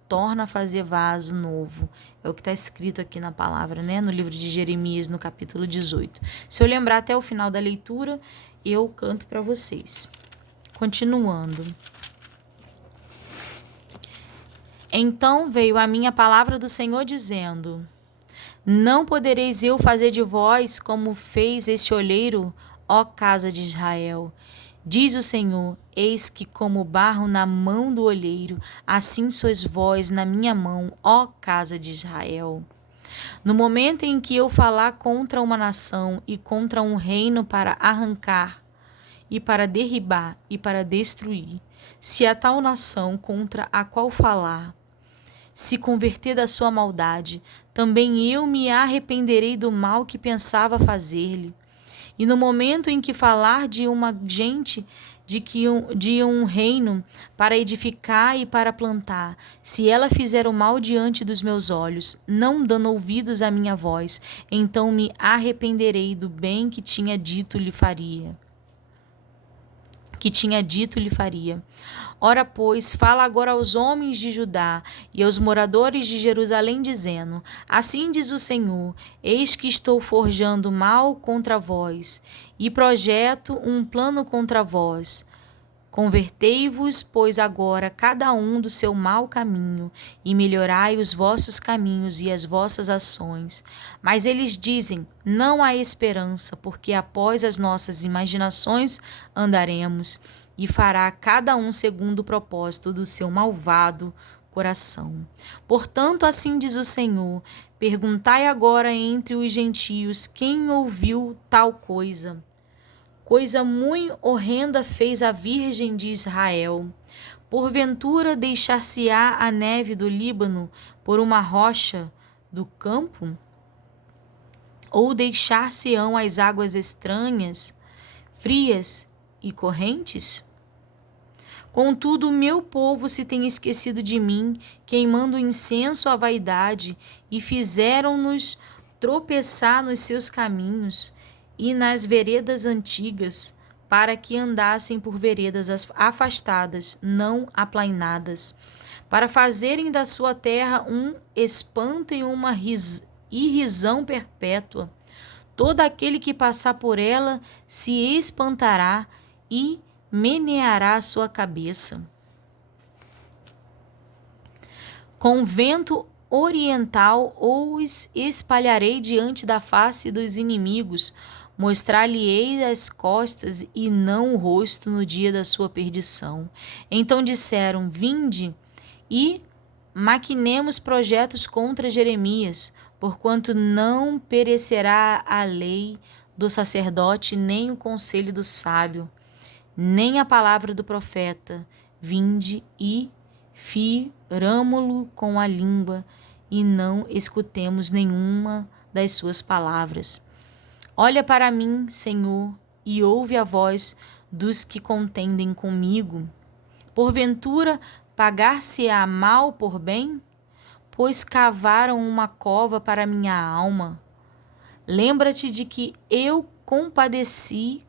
torna a fazer vaso novo. É o que está escrito aqui na palavra, né? No livro de Jeremias, no capítulo 18. Se eu lembrar até o final da leitura, eu canto para vocês. Continuando. Então veio a minha palavra do Senhor dizendo: Não podereis eu fazer de vós como fez este olheiro, ó casa de Israel. Diz o Senhor: Eis que como barro na mão do olheiro, assim sois vós na minha mão, ó casa de Israel. No momento em que eu falar contra uma nação e contra um reino para arrancar, e para derribar e para destruir, se a tal nação contra a qual falar se converter da sua maldade, também eu me arrependerei do mal que pensava fazer-lhe. E no momento em que falar de uma gente, de um reino, para edificar e para plantar, se ela fizer o mal diante dos meus olhos, não dando ouvidos à minha voz, então me arrependerei do bem que tinha dito lhe faria. Ora, pois, fala agora aos homens de Judá e aos moradores de Jerusalém, dizendo: Assim diz o Senhor: Eis que estou forjando mal contra vós, e projeto um plano contra vós. Convertei-vos, pois, agora cada um do seu mau caminho, e melhorai os vossos caminhos e as vossas ações. Mas eles dizem: Não há esperança, porque após as nossas imaginações andaremos, e fará cada um segundo o propósito do seu malvado coração. Portanto, assim diz o Senhor: Perguntai agora entre os gentios quem ouviu tal coisa. Coisa muito horrenda fez a Virgem de Israel. Porventura deixar-se-á a neve do Líbano por uma rocha do campo? Ou deixar-se-ão as águas estranhas, frias e correntes? Contudo, o meu povo se tem esquecido de mim, queimando incenso à vaidade, e fizeram-nos tropeçar nos seus caminhos e nas veredas antigas, para que andassem por veredas afastadas, não aplainadas, para fazerem da sua terra um espanto e uma irrisão perpétua. Todo aquele que passar por ela se espantará e meneará a sua cabeça. Com vento oriental os espalharei diante da face dos inimigos, mostrar-lhe-ei as costas e não o rosto no dia da sua perdição. Então disseram: Vinde e maquinemos projetos contra Jeremias, porquanto não perecerá a lei do sacerdote, nem o conselho do sábio, nem a palavra do profeta. Vinde e firamo-lo com a língua, e não escutemos nenhuma das suas palavras. Olha para mim, Senhor, e ouve a voz dos que contendem comigo. Porventura, pagar-se-á mal por bem? Pois cavaram uma cova para minha alma. Lembra-te de que eu compareci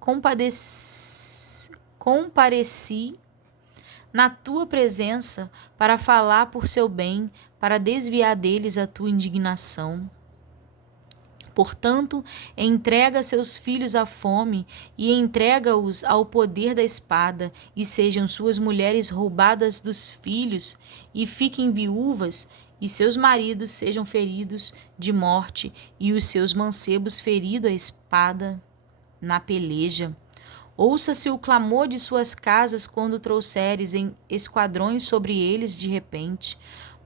na tua presença para falar por seu bem, para desviar deles a tua indignação. Portanto, entrega seus filhos à fome e entrega-os ao poder da espada, e sejam suas mulheres roubadas dos filhos, e fiquem viúvas, e seus maridos sejam feridos de morte, e os seus mancebos feridos à espada na peleja. Ouça-se o clamor de suas casas quando trouxeres em esquadrões sobre eles de repente,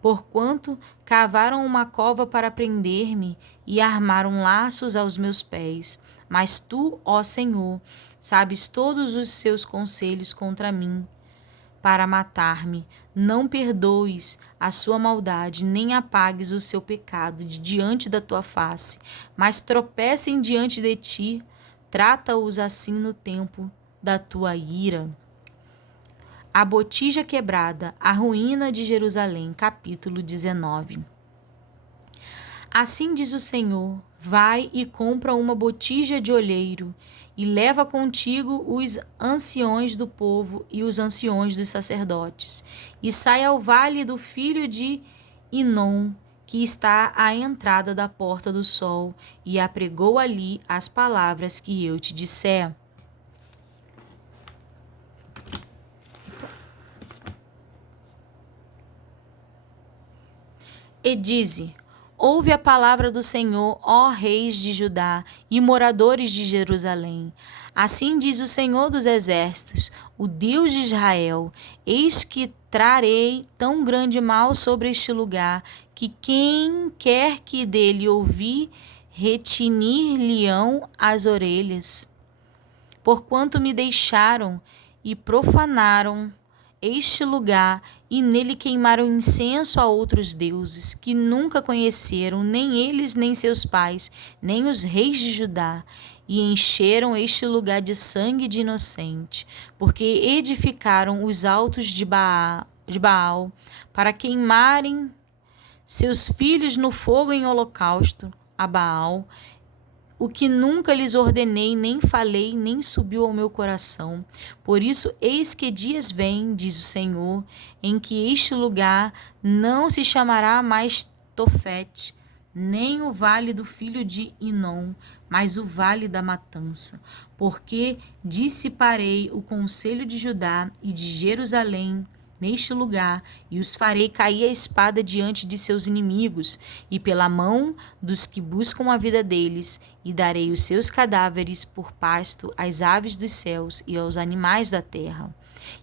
porquanto cavaram uma cova para prender-me e armaram laços aos meus pés. Mas tu, ó Senhor, sabes todos os seus conselhos contra mim, para matar-me. Não perdoes a sua maldade, nem apagues o seu pecado de diante da tua face, mas tropecem diante de ti. Trata-os assim no tempo da tua ira. A botija quebrada, a ruína de Jerusalém. Capítulo 19. Assim diz o Senhor: vai e compra uma botija de oleiro, e leva contigo os anciões do povo e os anciões dos sacerdotes, e sai ao vale do filho de Inom, que está à entrada da porta do sol, e apregou ali as palavras que eu te disser. E dize: ouve a palavra do Senhor, ó reis de Judá e moradores de Jerusalém. Assim diz o Senhor dos exércitos, o Deus de Israel: eis que trarei tão grande mal sobre este lugar, que quem quer que dele ouvir, retinir-lhe-ão as orelhas. Porquanto me deixaram e profanaram este lugar, e nele queimaram incenso a outros deuses, que nunca conheceram, nem eles, nem seus pais, nem os reis de Judá, e encheram este lugar de sangue de inocente, porque edificaram os altos de Baal para queimarem seus filhos no fogo em holocausto a Baal, o que nunca lhes ordenei, nem falei, nem subiu ao meu coração. Por isso, eis que dias vêm, diz o Senhor, em que este lugar não se chamará mais Tofete, nem o vale do filho de Inom, mas o vale da matança. Porque dissiparei o conselho de Judá e de Jerusalém neste lugar, e os farei cair a espada diante de seus inimigos, e pela mão dos que buscam a vida deles, e darei os seus cadáveres por pasto às aves dos céus e aos animais da terra.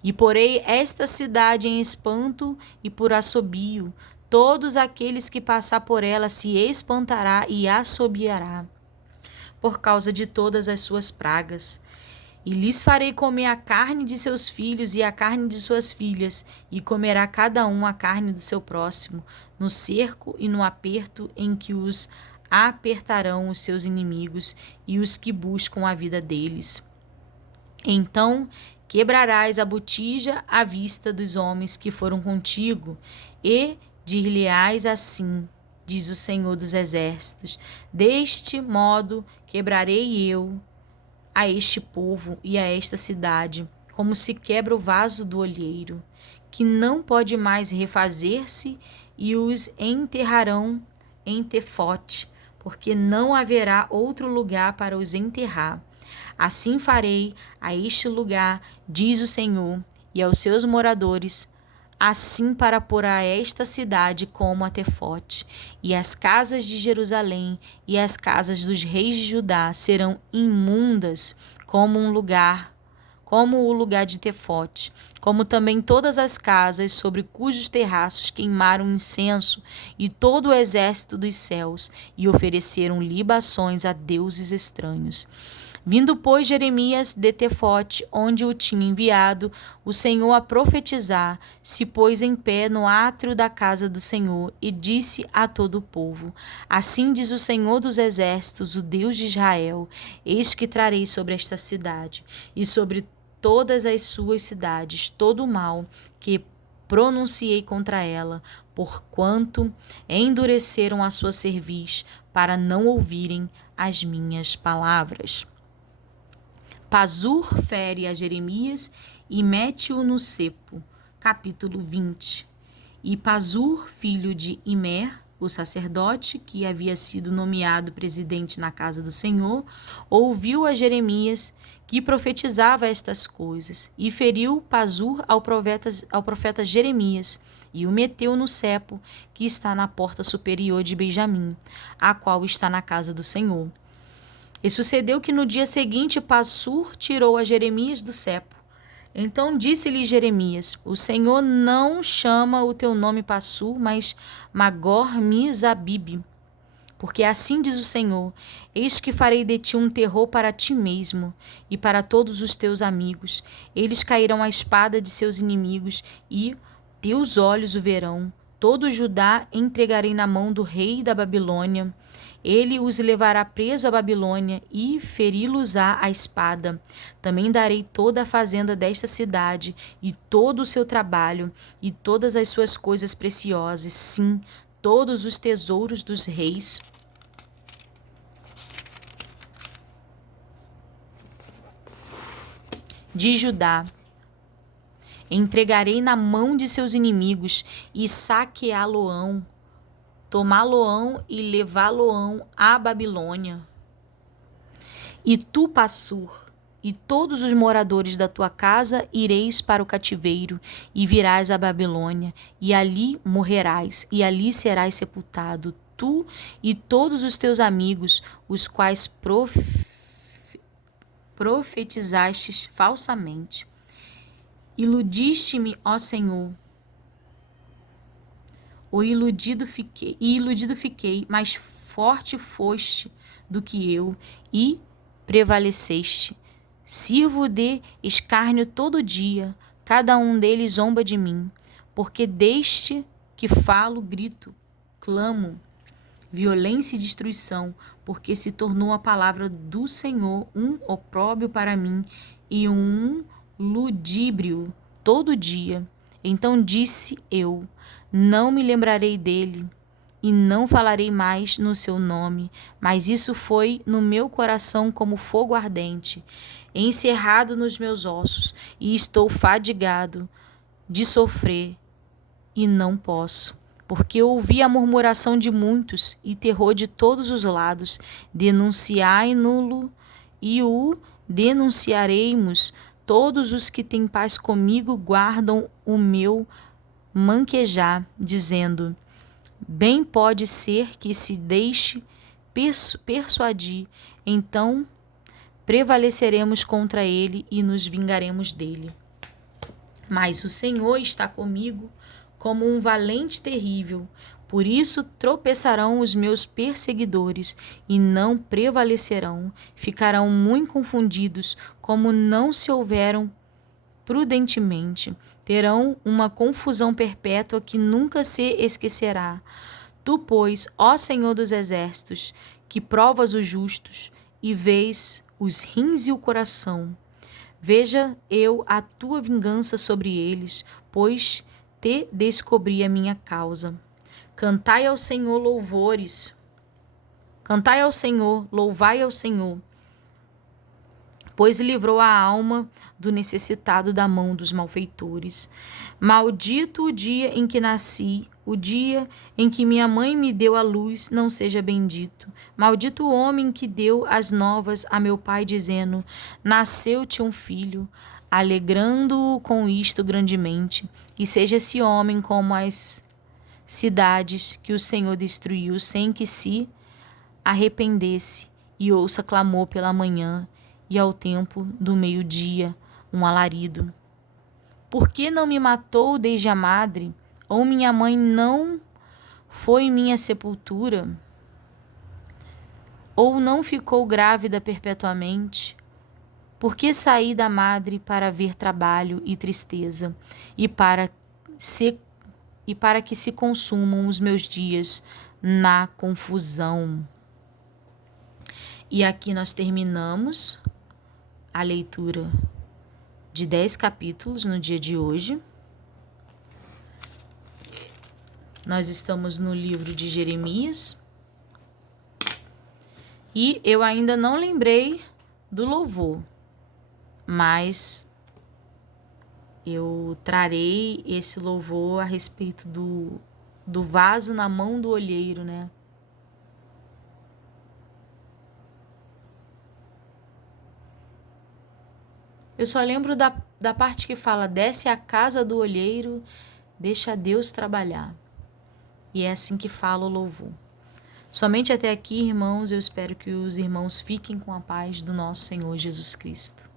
E porei esta cidade em espanto e por assobio, todos aqueles que passar por ela se espantará e assobiará, por causa de todas as suas pragas. E lhes farei comer a carne de seus filhos e a carne de suas filhas, e comerá cada um a carne do seu próximo, no cerco e no aperto em que os apertarão os seus inimigos e os que buscam a vida deles. Então quebrarás a botija à vista dos homens que foram contigo, e dir-lhe-ás assim, diz o Senhor dos exércitos: deste modo quebrarei eu a este povo e a esta cidade, como se quebra o vaso do olheiro, que não pode mais refazer-se, e os enterrarão em Tefote, porque não haverá outro lugar para os enterrar. Assim farei a este lugar, diz o Senhor, e aos seus moradores, assim para pôr a esta cidade como a Tefote, e as casas de Jerusalém e as casas dos reis de Judá serão imundas como o lugar de Tefote, como também todas as casas sobre cujos terraços queimaram incenso e todo o exército dos céus, e ofereceram libações a deuses estranhos. Vindo, pois, Jeremias de Tefote, onde o tinha enviado, o Senhor a profetizar, se pôs em pé no átrio da casa do Senhor e disse a todo o povo: assim diz o Senhor dos exércitos, o Deus de Israel: eis que trarei sobre esta cidade e sobre todas as suas cidades todo o mal que pronunciei contra ela, porquanto endureceram a sua cerviz para não ouvirem as minhas palavras. Pazur fere a Jeremias e mete-o no cepo. Capítulo 20. E Pazur, filho de Imer, o sacerdote, que havia sido nomeado presidente na casa do Senhor, ouviu a Jeremias, que profetizava estas coisas, e feriu Pazur ao profeta Jeremias, e o meteu no cepo, que está na porta superior de Benjamim, a qual está na casa do Senhor. E sucedeu que no dia seguinte Pazur tirou a Jeremias do cepo. Então disse-lhe Jeremias: o Senhor não chama o teu nome Pazur, mas Magor-Mizabib. Porque assim diz o Senhor: eis que farei de ti um terror para ti mesmo e para todos os teus amigos. Eles cairão à espada de seus inimigos e teus olhos o verão. Todo Judá entregarei na mão do rei da Babilônia, Ele os levará preso à Babilônia e feri-los-á a espada. Também darei toda a fazenda desta cidade e todo o seu trabalho e todas as suas coisas preciosas, sim, todos os tesouros dos reis de Judá. Entregarei na mão de seus inimigos e saqueá-lo-ão, tomá-lo-ão e levá-lo-ão à Babilônia. E tu, Passur, e todos os moradores da tua casa ireis para o cativeiro, e virás à Babilônia, e ali morrerás, e ali serás sepultado, tu e todos os teus amigos, os quais profetizastes falsamente. Iludiste-me, ó Senhor, iludido fiquei, mas forte foste do que eu, e prevaleceste. Sirvo de escárnio todo dia, cada um deles zomba de mim, porque deste que falo, grito, clamo, violência e destruição, porque se tornou a palavra do Senhor um opróbrio para mim e um ludíbrio todo dia. Então disse eu: não me lembrarei dele e não falarei mais no seu nome, mas isso foi no meu coração como fogo ardente, encerrado nos meus ossos, e estou fadigado de sofrer e não posso. Porque ouvi a murmuração de muitos e terror de todos os lados. Denunciai-no-lo e o denunciaremos. Todos os que têm paz comigo guardam o meu manquejar, dizendo: bem pode ser que se deixe persuadir, então prevaleceremos contra ele e nos vingaremos dele. Mas o Senhor está comigo como um valente terrível. Por isso tropeçarão os meus perseguidores e não prevalecerão. Ficarão muito confundidos, como não se houveram prudentemente. Terão uma confusão perpétua que nunca se esquecerá. Tu, pois, ó Senhor dos exércitos, que provas os justos e vês os rins e o coração, veja eu a tua vingança sobre eles, pois te descobri a minha causa. Cantai ao Senhor louvores. Cantai ao Senhor, louvai ao Senhor, pois livrou a alma do necessitado da mão dos malfeitores. Maldito o dia em que nasci, o dia em que minha mãe me deu à luz, não seja bendito. Maldito o homem que deu as novas a meu pai, dizendo: nasceu-te um filho, alegrando-o com isto grandemente. E seja esse homem como as cidades que o Senhor destruiu, sem que se arrependesse, e ouça clamor pela manhã, e ao tempo do meio-dia um alarido. Por que não me matou desde a madre? Ou minha mãe não foi minha sepultura? Ou não ficou grávida perpetuamente? Por que saí da madre para ver trabalho e tristeza, e para que se consumam os meus dias na confusão? E aqui nós terminamos a leitura de 10 capítulos no dia de hoje. Nós estamos no livro de Jeremias. E eu ainda não lembrei do louvor, mas eu trarei esse louvor a respeito do vaso na mão do olheiro, né? Eu só lembro da parte que fala: desce à casa do olheiro, deixa Deus trabalhar. E é assim que fala o louvor. Somente até aqui, irmãos, eu espero que os irmãos fiquem com a paz do nosso Senhor Jesus Cristo.